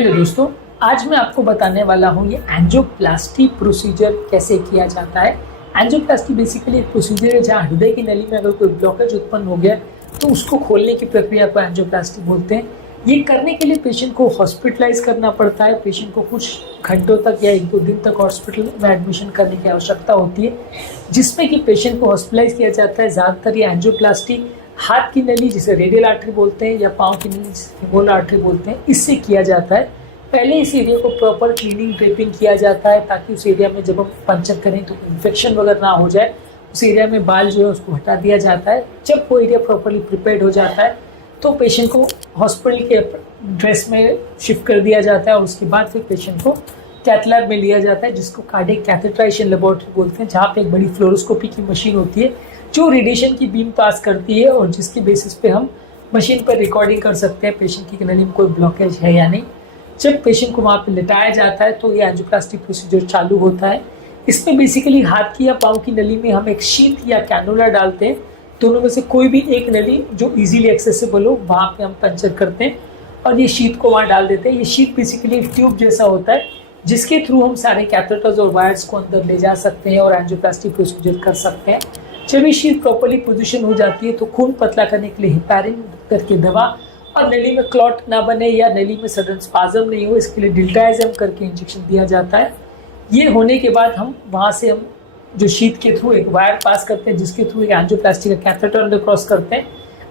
Hello दोस्तों, आज मैं आपको बताने वाला हूँ ये एंजियोप्लास्टी प्रोसीजर कैसे किया जाता है। एंजियोप्लास्टी बेसिकली एक प्रोसीजर है जहाँ हृदय की नली में अगर कोई ब्लॉकेज उत्पन्न हो गया तो उसको खोलने की प्रक्रिया को एंजियोप्लास्टी बोलते हैं। ये करने के लिए पेशेंट को हॉस्पिटलाइज करना पड़ता है। पेशेंट को कुछ घंटों तक या 1-2 दिन तक हॉस्पिटल में एडमिशन करने की आवश्यकता होती है, जिसमें कि पेशेंट को हॉस्पिटलाइज किया जाता है। ज़्यादातर ये एंजियोप्लास्टी हाथ की नली जिसे रेडियल आर्टरी बोलते हैं या पाँव की नली जिसे फिमोरल आर्टरी बोलते हैं, इससे किया जाता है। पहले इस एरिया को प्रॉपर क्लीनिंग ड्रेपिंग किया जाता है ताकि उस एरिया में जब हम पंचर करें तो इन्फेक्शन वगैरह ना हो जाए। उस एरिया में बाल जो है उसको हटा दिया जाता है। जब वो एरिया प्रॉपरली प्रिपेयर्ड हो जाता है तो पेशेंट को हॉस्पिटल के ड्रेस में शिफ्ट कर दिया जाता है और उसके बाद फिर पेशेंट को कैथ लैब में लिया जाता है, जिसको कार्डियक कैथेटराइजेशन लेबोरेटरी बोलते हैं, जहाँ पे एक बड़ी फ्लोरोस्कोपी की मशीन होती है जो रेडिएशन की बीम पास करती है और जिसके बेसिस पे हम मशीन पर रिकॉर्डिंग कर सकते हैं पेशेंट की नली में कोई ब्लॉकेज है या नहीं। जब पेशेंट को वहाँ पे लिटाया जाता है तो ये एंजियोप्लास्टी प्रोसीजर चालू होता है। इसमें बेसिकली हाथ की या पाँव की नली में हम एक शीट या कैनुला डालते हैं। दोनों में से कोई भी एक नली जो इजीली एक्सेसिबल हो वहाँ पे हम पंचर करते हैं और ये शीट को वहाँ डाल देते हैं। ये शीट बेसिकली एक ट्यूब जैसा होता है जिसके थ्रू हम सारे कैथेटर्स और वायर्स को अंदर ले जा सकते हैं और एंजियोप्लास्टी प्रोसीजर कर सकते हैं। जब ये शीट प्रॉपर्ली पोजीशन हो जाती है तो खून पतला करने के लिए हेपारिन करके दवा और नली में क्लॉट ना बने या नली में सडन स्पाज्म नहीं हो, इसके लिए डिल्टाइजम करके इंजेक्शन दिया जाता है। ये होने के बाद हम वहाँ से हम जो शीट के थ्रू एक वायर पास करते हैं जिसके थ्रू एक एंजियोप्लास्टी का कैथेटर अंडर क्रॉस करते हैं।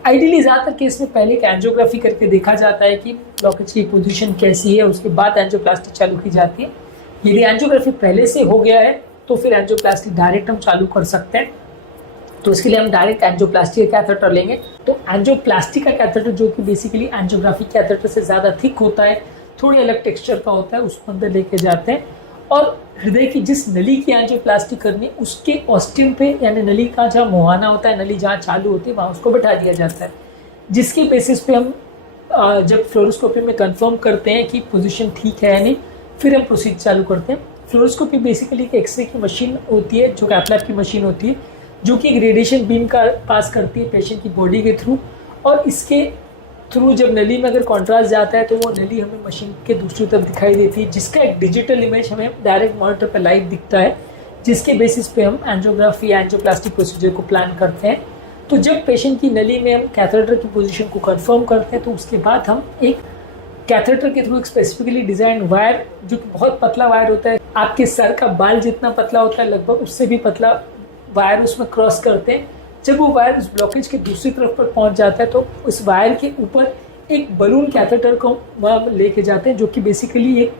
आइडियली ज़्यादातर केस में पहले एक एंजियोग्राफी करके देखा जाता है कि ब्लॉकेज की पोजीशन कैसी है, उसके बाद एंजियोप्लास्टी चालू की जाती है। यदि एंजियोग्राफी पहले से हो गया है तो फिर एंजियोप्लास्टी डायरेक्ट हम चालू कर सकते हैं। तो इसके लिए हम डायरेक्ट एंजियोप्लास्टी का कैथेटर लेंगे। तो एंजियोप्लास्टी का कैथेटर जो कि बेसिकली एंजियोग्राफी कैथेटर से ज़्यादा थिक होता है, थोड़ी अलग टेक्सचर का होता है, उसको अंदर लेके जाते हैं और हृदय की जिस नली की एंजियोप्लास्टी करनी उसके ऑस्टियम पे यानी नली का जहाँ मुहाना होता है, नली जहाँ चालू होती है वहाँ उसको बैठा दिया जाता है, जिसके बेसिस पे हम जब फ्लोरोस्कोपी में कंफर्म करते हैं कि पोजीशन ठीक है या नहीं, फिर हम प्रोसीजर चालू करते हैं। फ्लोरोस्कोपी बेसिकली एक एक्सरे की मशीन होती है जो कैथ लैब की मशीन होती है, जो कि एक रेडिएशन बीम का पास करती है पेशेंट की बॉडी के थ्रू और इसके थ्रू जब नली में अगर कॉन्ट्रास्ट जाता है तो वो नली हमें मशीन के दूसरी तरफ दिखाई देती है, जिसका एक डिजिटल इमेज हमें डायरेक्ट मॉनिटर पर लाइव दिखता है, जिसके बेसिस पे हम एंजियोग्राफी या एंजियोप्लास्टी प्रोसीजर को प्लान करते हैं। तो जब पेशेंट की नली में हम कैथेटर की पोजीशन को कंफर्म करते हैं तो उसके बाद हम एक कैथेटर के थ्रू एक स्पेसिफिकली डिजाइन वायर, जो कि बहुत पतला वायर होता है, आपके सर का बाल जितना पतला होता है लगभग उससे भी पतला वायर उसमें क्रॉस करते हैं। जब वो वायर उस ब्लॉकेज के दूसरी तरफ पर पहुंच जाता है तो उस वायर के ऊपर एक बलून कैथेटर को वहाँ लेके जाते हैं, जो कि बेसिकली एक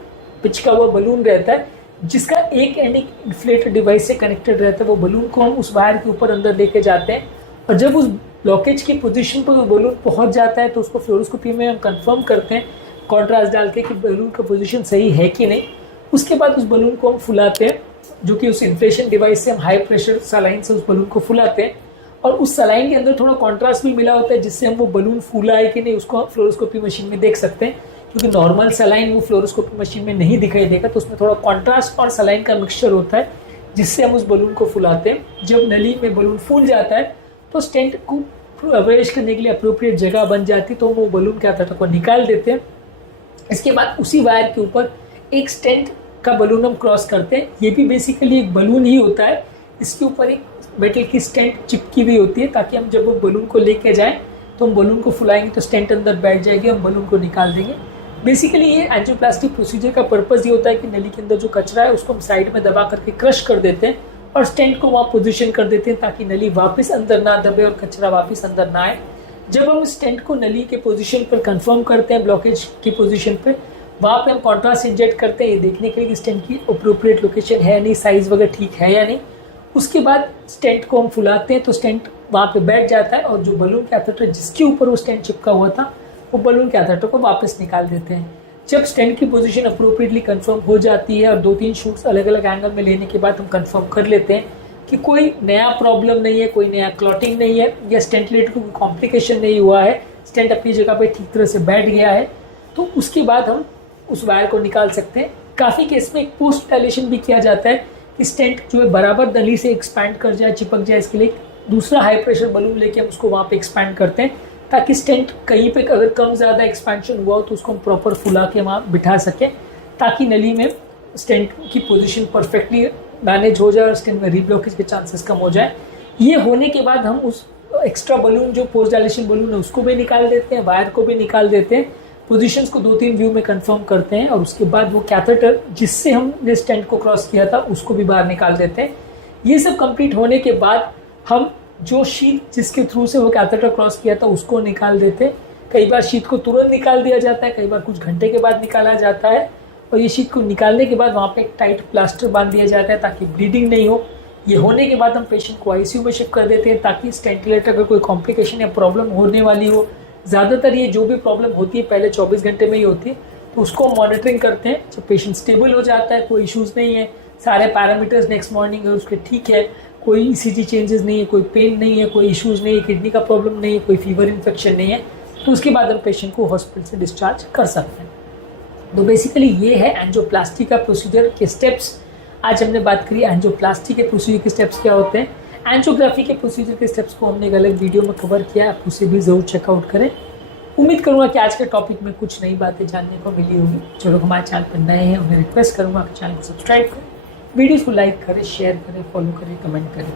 पिचका हुआ बलून रहता है जिसका एक एंड एक इन्फ्लेटर डिवाइस से कनेक्टेड रहता है। वो बलून को हम उस वायर के ऊपर अंदर लेके जाते हैं और जब उस ब्लॉकेज की पोजीशन पर वो बलून पहुँच जाता है तो उसको फ्लोरोस्कोपी में हम कंफर्म करते हैं कॉन्ट्रास्ट डाल के कि बलून का पोजीशन सही है कि नहीं। उसके बाद उस बलून को हम फुलाते हैं, जो कि उस इन्फ्लेशन डिवाइस से हम हाई प्रेशर सलाइन से उस बलून को फुलाते हैं और उस सलाइन के अंदर थोड़ा कॉन्ट्रास्ट भी मिला होता है जिससे हम वो बलून फूला है कि नहीं उसको फ्लोरोस्कोपी मशीन में देख सकते हैं, क्योंकि नॉर्मल सलाइन वो फ्लोरोस्कोपी मशीन में नहीं दिखाई देगा। तो उसमें थोड़ा कॉन्ट्रास्ट और सलाइन का मिक्सचर होता है जिससे हम उस बलून को फुलाते हैं। जब नली में बलून फूल जाता है तो स्टेंट को प्रवेश करने के लिए अप्रोप्रिएट जगह बन जाती, तो वो बलून कैथेटर को निकाल देते हैं। इसके बाद उसी वायर के ऊपर एक स्टेंट का बलून हम क्रॉस करते हैं। ये भी बेसिकली एक बलून ही होता है, इसके ऊपर एक मेटल की स्टेंट चिपकी हुई होती है ताकि हम जब वो बलून को लेके जाएं तो हम बलून को फुलाएंगे तो स्टेंट अंदर बैठ जाएगी, हम बलून को निकाल देंगे। बेसिकली ये एंजियोप्लास्टी प्रोसीजर का पर्पज़ ये होता है कि नली के अंदर जो कचरा है उसको हम साइड में दबा करके क्रश कर देते हैं और स्टेंट को वहाँ पोजिशन कर देते हैं ताकि नली वापस अंदर ना दबे और कचरा वापस अंदर ना आए। जब हम स्टेंट को नली के पोजीशन पर कंफर्म करते हैं ब्लॉकेज की पोजीशन पे, वहाँ पे हम कॉन्ट्रास्ट इंजेक्ट करते हैं ये देखने के लिए कि स्टेंट की अप्रोप्रिएट लोकेशन है नहीं, साइज़ वगैरह ठीक है या नहीं। उसके बाद स्टेंट को हम फुलाते हैं तो स्टेंट वहाँ पे बैठ जाता है और जो बलून कैथेटर जिसके ऊपर वो स्टेंट चिपका हुआ था वो बलून कैथेटर को वापस निकाल देते हैं। जब स्टेंट की पोजीशन अप्रोप्रिएटली कंफर्म हो जाती है और 2-3 शूट्स अलग अलग एंगल में लेने के बाद हम कंफर्म कर लेते हैं कि कोई नया प्रॉब्लम नहीं है, कोई नया क्लॉटिंग नहीं है या स्टेंट रिलेटेड कोई कॉम्प्लिकेशन नहीं हुआ है, स्टेंट अपनी जगह पे ठीक तरह से बैठ गया है, तो उसके बाद हम उस वायर को निकाल सकते हैं। काफ़ी केस में एक पोस्ट डायलेशन भी किया जाता है कि स्टेंट जो है बराबर नली से एक्सपैंड कर जाए, चिपक जाए, इसके लिए दूसरा हाई प्रेशर बलून लेके हम उसको वहाँ पे एक्सपैंड करते हैं ताकि स्टेंट कहीं पे अगर कम ज़्यादा एक्सपेंशन हुआ हो तो उसको हम प्रॉपर फुला के वहाँ बिठा सकें, ताकि नली में स्टेंट की पोजीशन परफेक्टली मैनेज हो जाए और स्टेंट में रीब्लॉकेज के चांसेस कम हो जाए। ये होने के बाद हम उस एक्स्ट्रा बलून जो पोस्ट डायलेशन बलून है उसको भी निकाल देते हैं, वायर को भी निकाल देते हैं, पोजीशंस को 2-3 व्यू में कंफर्म करते हैं और उसके बाद वो कैथेटर जिससे हमने स्टेंट को क्रॉस किया था उसको भी बाहर निकाल देते हैं। ये सब कंप्लीट होने के बाद हम जो शीट जिसके थ्रू से वो कैथेटर क्रॉस किया था उसको निकाल देते हैं। कई बार शीट को तुरंत निकाल दिया जाता है, कई बार कुछ घंटे के बाद निकाला जाता है। और ये शीट को निकालने के बाद वहाँ पे एक टाइट प्लास्टर बांध दिया जाता है ताकि ब्लीडिंग नहीं हो। ये होने के बाद हम पेशेंट को आईसीयू में शिफ्ट कर देते हैं ताकि स्टेंट रिलेटेड अगर कोई कॉम्प्लिकेशन या प्रॉब्लम होने वाली हो, ज़्यादातर ये जो भी प्रॉब्लम होती है पहले 24 घंटे में ही होती है, तो उसको मॉनिटरिंग करते हैं। जब पेशेंट स्टेबल हो जाता है, कोई इश्यूज़ नहीं है, सारे पैरामीटर्स नेक्स्ट मॉर्निंग है उसके ठीक है, कोई ईसीजी चेंजेस नहीं है, कोई पेन नहीं है, कोई इश्यूज़ नहीं है, किडनी का प्रॉब्लम नहीं है, कोई फीवर इन्फेक्शन नहीं है, तो उसके बाद हम पेशेंट को हॉस्पिटल से डिस्चार्ज कर सकते हैं। तो बेसिकली ये है एंजियोप्लास्टी का प्रोसीजर के स्टेप्स। आज हमने बात करी एंजियोप्लास्टी के प्रोसीजर के स्टेप्स क्या होते हैं। एंजियोग्राफी के प्रोसीजर के स्टेप्स को हमने एक अलग वीडियो में कवर किया है, आप उसे भी ज़रूर चेकआउट करें। उम्मीद करूँगा कि आज के टॉपिक में कुछ नई बातें जानने को मिली होगी। जो लोग हमारे चैनल पर नए हैं उन्हें रिक्वेस्ट करूँगा कि चैनल को सब्सक्राइब करें, वीडियोज़ को लाइक करें, शेयर करें, फॉलो करें, कमेंट करें।